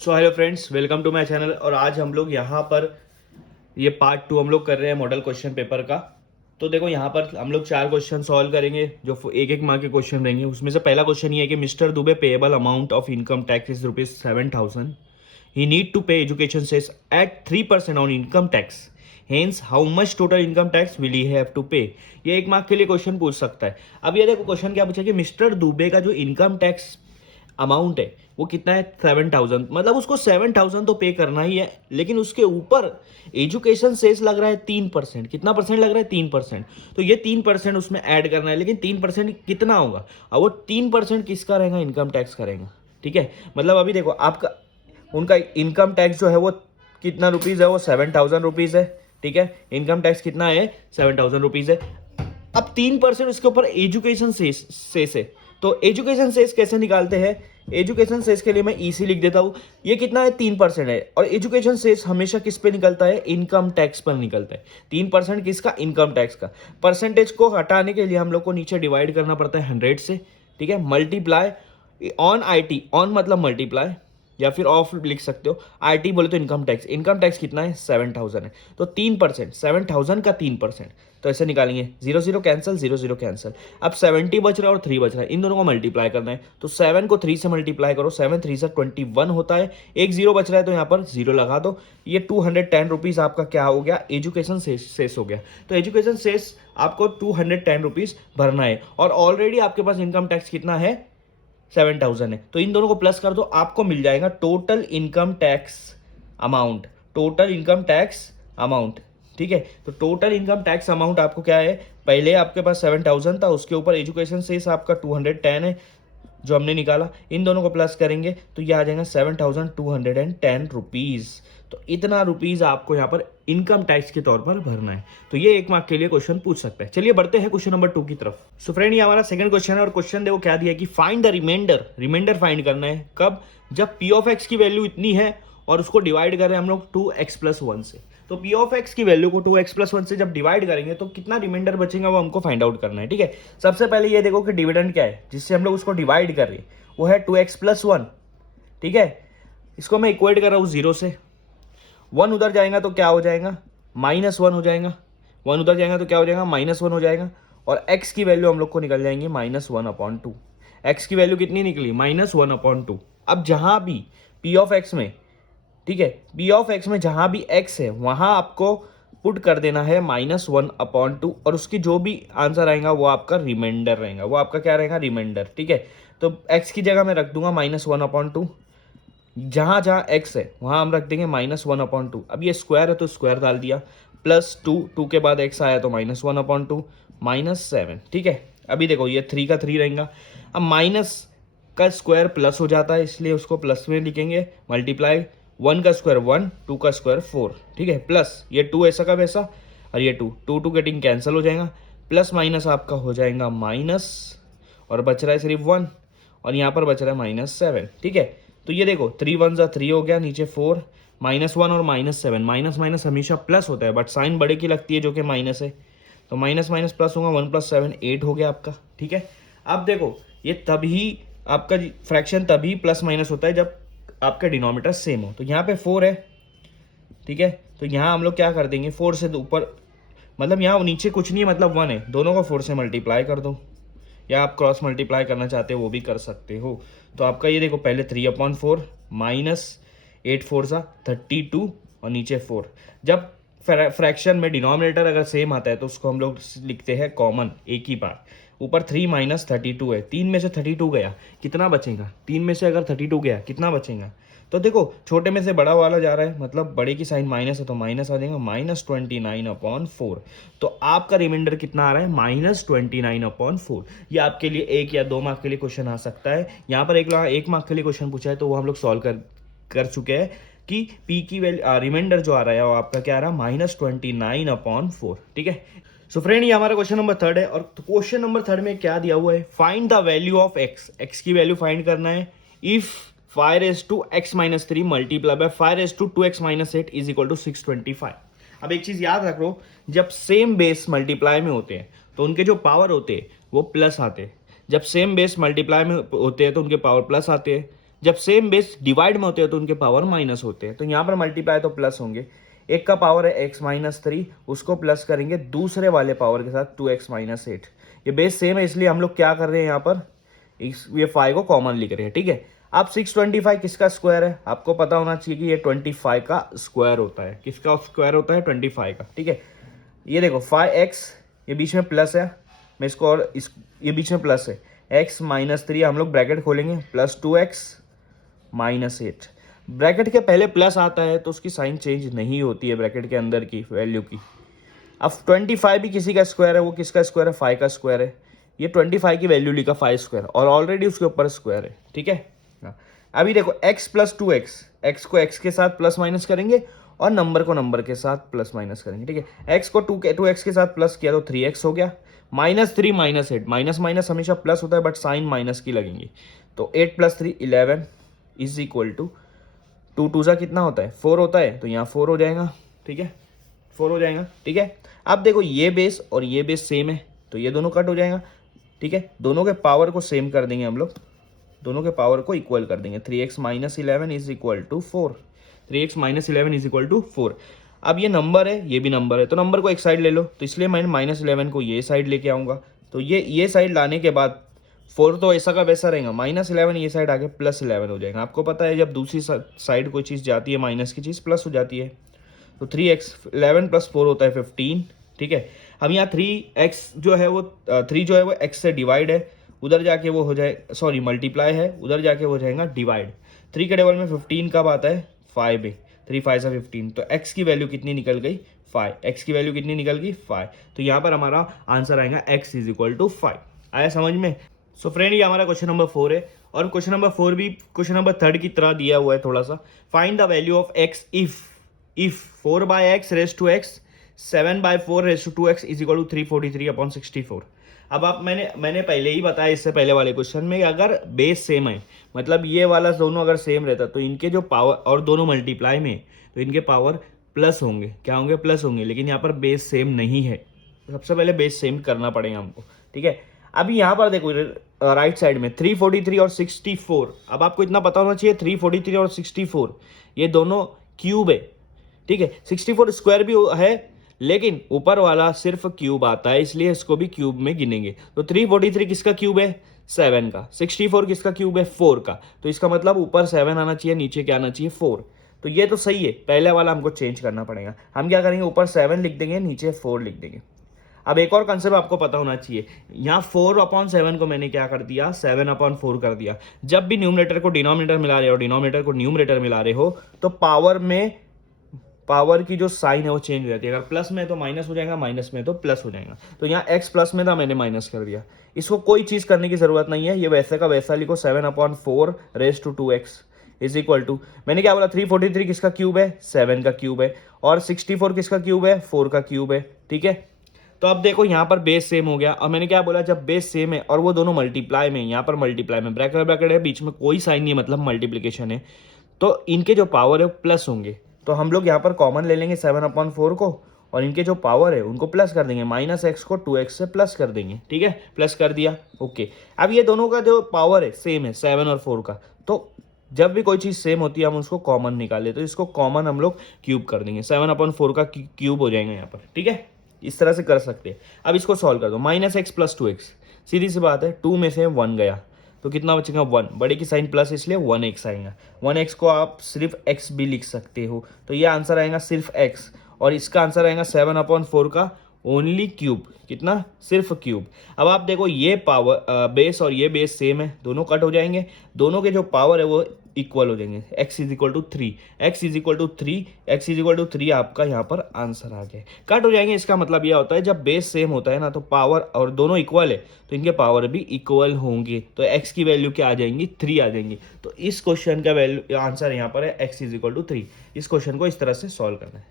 So hello friends, welcome to my channel. और आज हम लोग यहाँ पर ये पार्ट 2 हम लोग कर रहे हैं मॉडल क्वेश्चन पेपर का। तो देखो यहाँ पर हम लोग 4 क्वेश्चन सॉल्व करेंगे जो एक एक मार्क के क्वेश्चन रहेंगे। उसमें से पहला क्वेश्चन ये है कि mister Dubey payable amount of income tax is ₹7,000। He need to pay education cess at 3% on income tax. Hence how much total income tax will he have to pay. ये एक मार्क के लिए क्वेश्चन पूछ सकता है। अब ये देखो क्वेश्चन क्या पूछा कि मिस्टर दुबे का जो इनकम टैक्स अमाउंट है वो कितना है 7,000। मतलब उसको 7,000 तो पे करना ही है, लेकिन उसके ऊपर एजुकेशन सेस लग रहा है 3%। कितना परसेंट लग रहा है? 3%। तो ये 3% उसमें ऐड करना है, लेकिन 3% कितना होगा? अब वो 3% किसका रहेगा? इनकम टैक्स का रहेगा। ठीक है, मतलब अभी देखो आपका उनका इनकम टैक्स जो है वो कितना रुपीज़ है? वो 7,000 रुपीज़ है। ठीक है, इनकम टैक्स कितना है? 7,000 रुपीज़ है। अब 3% उसके ऊपर एजुकेशन सेस है। तो एजुकेशन सेस कैसे निकालते हैं? एजुकेशन सेस के लिए मैं ईसी लिख देता हूं। ये कितना है? 3% है। और एजुकेशन सेस हमेशा किस पे निकलता है? इनकम टैक्स पर निकलता है। 3% किसका? इनकम टैक्स का। परसेंटेज को हटाने के लिए हम लोग को नीचे डिवाइड करना पड़ता है 100 से। ठीक है, मल्टीप्लाई ऑन आईटी, ऑन मतलब मल्टीप्लाई, या फिर ऑफ लिख सकते हो। आईटी बोले तो इनकम टैक्स। इनकम टैक्स कितना है? 7,000 है। तो 3%, 7,000 का 3%। तो ऐसे निकालेंगे, 0 0 कैंसिल, 0 0 कैंसिल। अब 70 बच रहा है और 3 बच रहा है, इन दोनों को मल्टीप्लाई करना है। तो 7 को 3 से मल्टीप्लाई करो, 7 3 से 21 होता है। एक जीरो बच रहा है तो यहाँ पर जीरो लगा दो। ये 210 रुपीज़ आपका क्या हो गया? एजुकेशन सेस हो गया। तो एजुकेशन सेस आपको 210 रुपीज़ भरना है। और ऑलरेडी आपके पास इनकम टैक्स कितना है? 7,000 है। तो इन दोनों को प्लस कर दो, आपको मिल जाएगा total income tax amount. Total income tax amount. ठीक है, तो टोटल इनकम टैक्स अमाउंट आपको क्या है? पहले आपके पास 7,000 था, उसके ऊपर एजुकेशन सेस आपका 210 है जो हमने निकाला। इन दोनों को प्लस करेंगे तो ये आ जाएगा 7,210 रुपीज़। तो इतना रुपीज़ आपको यहाँ पर इनकम टैक्स के तौर पर भरना है। तो ये एक मार्क के लिए क्वेश्चन पूछ सकता है। चलिए बढ़ते हैं क्वेश्चन नंबर 2 की तरफ। सो फ्रेंड, ये हमारा सेकंड क्वेश्चन है और क्वेश्चन देखो क्या दिया कि find the remainder. Remainder find करना है कब? जब पी ऑफ एक्स की वैल्यू इतनी है और उसको डिवाइड कर रहे हैं हम लोग 2x+1 से। तो पी ऑफ एक्स की वैल्यू को 2x+1 से जब डिवाइड करेंगे तो कितना रिमाइंडर बचेगा वो हमको फाइंड आउट करना है। ठीक है, सबसे पहले ये देखो कि डिविडेंड क्या है जिससे हम लोग उसको डिवाइड कर रहे हैं, वो है 2x+1। ठीक है, इसको मैं इक्वेट कर रहा हूँ 0 से। 1 उधर जाएगा तो क्या हो जाएगा? -1 हो जाएगा। 1 उधर जाएगा तो क्या हो जाएगा? -1 हो जाएगा। और x की वैल्यू हम लोग को निकल जाएंगे -1/2। x की वैल्यू कितनी निकली? -1/2। अब जहां भी p ऑफ x में, ठीक है, p ऑफ x में जहां भी x है वहां आपको पुट कर देना है -1/2। और उसकी जो भी आंसर आएगा वो आपका रिमाइंडर रहेगा। वो आपका क्या रहेगा? रिमाइंडर। ठीक है, तो x की जगह मैं रख दूंगा -1/2। जहां जहां x है वहां हम रख देंगे -1/2। अब ये स्क्वायर है तो स्क्वायर डाल दिया। +2, 2 के बाद x आया तो -1/2, -7। ठीक है, अभी देखो ये 3 का 3 रहेगा। अब माइनस का स्क्वायर प्लस हो जाता है, इसलिए उसको प्लस में लिखेंगे। मल्टीप्लाई 1 का स्क्वायर 1, 2 का स्क्वायर 4। ठीक है, प्लस ये 2 ऐसा का वैसा, और ये 2 2 2 गेटिंग कैंसिल हो जाएगा। प्लस माइनस आपका हो जाएगा माइनस, और बच रहा है सिर्फ 1, और यहाँ पर बच रहा है -7। ठीक है, तो ये देखो 3 1 जा 3 हो गया, नीचे 4, -1 और -7। माइनस माइनस हमेशा प्लस होता है, बट साइन बड़े की लगती है जो कि माइनस है। तो माइनस माइनस प्लस होगा, 1 + 7 8 हो गया आपका। ठीक है, अब देखो ये तभी आपका फ्रैक्शन तभी प्लस माइनस होता है जब आपका डिनोमिनेटर सेम हो। तो यहाँ पे 4 है। ठीक है, तो यहाँ हम लोग क्या कर देंगे? 4 से ऊपर, मतलब यहाँ नीचे कुछ नहीं है, मतलब 1 है, दोनों को 4 से मल्टीप्लाई कर दो, या आप क्रॉस मल्टीप्लाई करना चाहते हो वो भी कर सकते हो। तो आपका ये देखो पहले 3/4 -8 4 सा 32, और नीचे 4। जब फ्रैक्शन में डिनोमिनेटर अगर सेम आता है तो उसको हम लोग लिखते हैं कॉमन, एक ही बार। ऊपर 3 - 32 है, 3 में से 32 गया, कितना बचेगा? 3 में से अगर 32 गया कितना बचेगा? तो देखो छोटे में से बड़ा वाला जा रहा है, मतलब बड़े की साइन माइनस है तो माइनस आ जाएगा, -29/4। तो आपका रिमाइंडर कितना आ रहा है? -29/4। ये आपके लिए 1 या 2 मार्क के लिए क्वेश्चन आ सकता है। यहाँ पर एक मार्क के लिए क्वेश्चन पूछा है तो वो हम लोग सॉल्व कर चुके हैं कि पी की वैल्यू रिमाइंडर जो आ रहा है वो आपका क्या आ रहा है? -29/4। ठीक है, सो फ्रेंड ये हमारा क्वेश्चन नंबर 3 है। और क्वेश्चन नंबर 3 में क्या दिया हुआ है? Find the value of x. X की वैल्यू फाइंड करना है। If 5⁻x-3 multiply by 5⁻2x-8 is equal to 625। अब एक चीज याद रख लो, जब सेम बेस मल्टीप्लाई में होते हैं तो उनके जो पावर होते हैं वो प्लस आते हैं। जब सेम बेस मल्टीप्लाई में होते हैं तो उनके पावर प्लस आते हैं। जब सेम बेस डिवाइड में होते हैं तो उनके पावर माइनस होते हैं। तो यहाँ पर मल्टीप्लाई तो प्लस होंगे, एक का पावर है x माइनस 3, उसको प्लस करेंगे दूसरे वाले पावर के साथ 2x माइनस 8। ये बेस सेम है इसलिए हम लोग क्या कर रहे हैं यहाँ पर ये 5 को कॉमन लिख रहे हैं, ठीक है। अब 625 किसका स्क्वायर है, आपको पता होना चाहिए कि ये 25 का स्क्वायर होता है। किसका स्क्वायर होता है, 25 का, ठीक है। ये देखो 5x, ये बीच में प्लस है, मैं इसको और ये बीच में प्लस है, x माइनस 3 हम लोग ब्रैकेट खोलेंगे प्लस 2x माइनस 8। ब्रैकेट के पहले प्लस आता है तो उसकी साइन चेंज नहीं होती है ब्रैकेट के अंदर की वैल्यू की। अब 25 भी किसी का स्क्वायर है, वो किसका स्क्वायर है, 5 का स्क्वायर है। ये 25 की वैल्यू लिखा 5 स्क्वायर और ऑलरेडी उसके ऊपर स्क्वायर है, ठीक है। अभी देखो x प्लस 2x, x को x के साथ प्लस माइनस करेंगे और नंबर को नंबर के साथ प्लस माइनस करेंगे, ठीक है। x को 2x के साथ प्लस किया तो 3x हो गया, माइनस 3 माइनस 8, माइनस माइनस हमेशा प्लस होता है बट साइन माइनस की लगेंगी। तो 8 प्लस 3 11 इज इक्वल टू 2 2 सा कितना होता है, 4 होता है, तो यहाँ 4 हो जाएगा, ठीक है, 4 हो जाएगा, ठीक है। अब देखो ये बेस और ये बेस सेम है तो ये दोनों कट हो जाएगा, ठीक है। दोनों के पावर को सेम कर देंगे हम लोग, दोनों के पावर को इक्वल कर देंगे। 3x minus 11 is equal to 4, 3x minus 11 is equal to 4। अब ये नंबर है, ये भी नंबर है, तो नंबर को एक साइड ले लो, तो इसलिए मैं माइनस 11 को ये साइड लेके आऊँगा। तो ये साइड लाने के बाद 4 तो ऐसा का वैसा रहेगा, माइनस 11 ये साइड आके प्लस 11 हो जाएगा। आपको पता है जब दूसरी साइड कोई चीज़ जाती है माइनस की चीज़ प्लस हो जाती है। तो 3x 11 प्लस 4 होता है 15, ठीक है। अब यहाँ 3x जो है वो 3 जो है वो x से डिवाइड है, उधर जाके वो हो जाए, सॉरी मल्टीप्लाई है, उधर जाके हो जाएगा डिवाइड। 3 के टेबल में 15 कब आता है, 5 में, 3 5 से 15, तो x की वैल्यू कितनी निकल गई, 5। x की वैल्यू कितनी निकल गई, 5। तो यहाँ पर हमारा आंसर आएगा x इज इक्वल टू 5। आया समझ में। सो फ्रेंड ये हमारा क्वेश्चन नंबर 4 है और क्वेश्चन नंबर 4 भी क्वेश्चन नंबर 3 की तरह दिया हुआ है थोड़ा सा। Find the value of x if 4 by x raised to x 7 by 4 raised to 2x is equal to 343/64। अब आप मैंने पहले ही बताया इससे पहले वाले क्वेश्चन में, अगर बेस सेम है मतलब ये वाला दोनों अगर सेम रहता तो इनके जो पावर और दोनों मल्टीप्लाई में तो इनके पावर प्लस होंगे, क्या होंगे, प्लस होंगे। लेकिन यहाँ पर बेस सेम नहीं है, सबसे पहले बेस सेम करना पड़ेगा हमको, ठीक है। अभी यहाँ पर देखो राइट साइड में 343 और 64। अब आपको इतना पता होना चाहिए 343 और 64 ये दोनों क्यूब है, ठीक है। 64 स्क्वायर भी है लेकिन ऊपर वाला सिर्फ क्यूब आता है इसलिए इसको भी क्यूब में गिनेंगे। तो 343 किसका क्यूब है, 7 का। 64 किसका क्यूब है, 4 का। तो इसका मतलब ऊपर 7 आना चाहिए, नीचे क्या आना चाहिए, 4। तो ये तो सही है, पहले वाला हमको चेंज करना पड़ेगा। हम क्या करेंगे, ऊपर 7 लिख देंगे, नीचे 4 लिख देंगे। अब एक और कंसेप्ट आपको पता होना चाहिए, यहाँ 4/7 को मैंने क्या कर दिया, 7/4 कर दिया। जब भी न्यूमरेटर को डिनोमिनेटर मिला रहे हो, डिनोमिनेटर को न्यूमरेटर मिला रहे हो, तो पावर की जो साइन है वो चेंज हो जाती है। अगर प्लस में तो माइनस हो जाएगा, माइनस में तो प्लस हो जाएगा। तो यहाँ x प्लस में था, मैंने माइनस कर दिया। इसको कोई चीज करने की जरूरत नहीं है, ये वैसे का वैसा लिखो। 7/4 raise to 2x is equal to, मैंने क्या बोला, 343 किसका क्यूब है, 7 का क्यूब है, और 64 किसका क्यूब है, 4 का क्यूब है, ठीक है। तो अब देखो यहाँ पर बेस सेम हो गया। और मैंने क्या बोला, जब बेस सेम है और वो दोनों मल्टीप्लाई में, यहाँ पर मल्टीप्लाई में ब्रैकेट है, बीच में कोई साइन नहीं है मतलब मल्टीप्लीकेशन है, तो इनके जो पावर है प्लस होंगे। तो हम लोग यहाँ पर कॉमन ले लेंगे 7/4 को और इनके जो पावर है उनको प्लस कर देंगे, -x को 2x से प्लस कर देंगे, ठीक है। प्लस कर दिया, ओके। अब ये दोनों का जो पावर है सेम है 7 और 4 का, तो जब भी कोई चीज़ सेम होती है हम उसको कॉमन निकाले, तो इसको कॉमन हम लोग क्यूब कर देंगे, 7/4 का क्यूब हो जाएगा यहाँ पर, ठीक है। इस तरह से कर सकते हैं। अब इसको सॉल्व कर दो, -x + 2x, सीधी सी बात है, 2 में से 1 गया तो कितना बचेगा, 1। बड़े की साइन प्लस इसलिए 1x आएगा। 1x को आप सिर्फ x भी लिख सकते हो, तो ये आंसर आएगा सिर्फ x। और इसका आंसर आएगा 7/4 का ओनली क्यूब, कितना, सिर्फ क्यूब। अब आप देखो ये पावर बेस और ये बेस सेम है, दोनों कट हो जाएंगे, दोनों के जो पावर है वो इक्वल हो जाएंगे। x is equal to 3, x is equal to 3, x is equal to 3 आपका यहाँ पर आंसर आ गया। कट हो जाएंगे, इसका मतलब यह होता है जब बेस सेम होता है ना, तो पावर और दोनों इक्वल है तो इनके पावर भी इक्वल होंगे। तो x की वैल्यू क्या आ जाएंगी, 3 आ जाएंगी। तो इस क्वेश्चन का वैल्यू आंसर यहाँ पर है x इज इक्वल टू 3। इस क्वेश्चन को इस तरह से सॉल्व करना है।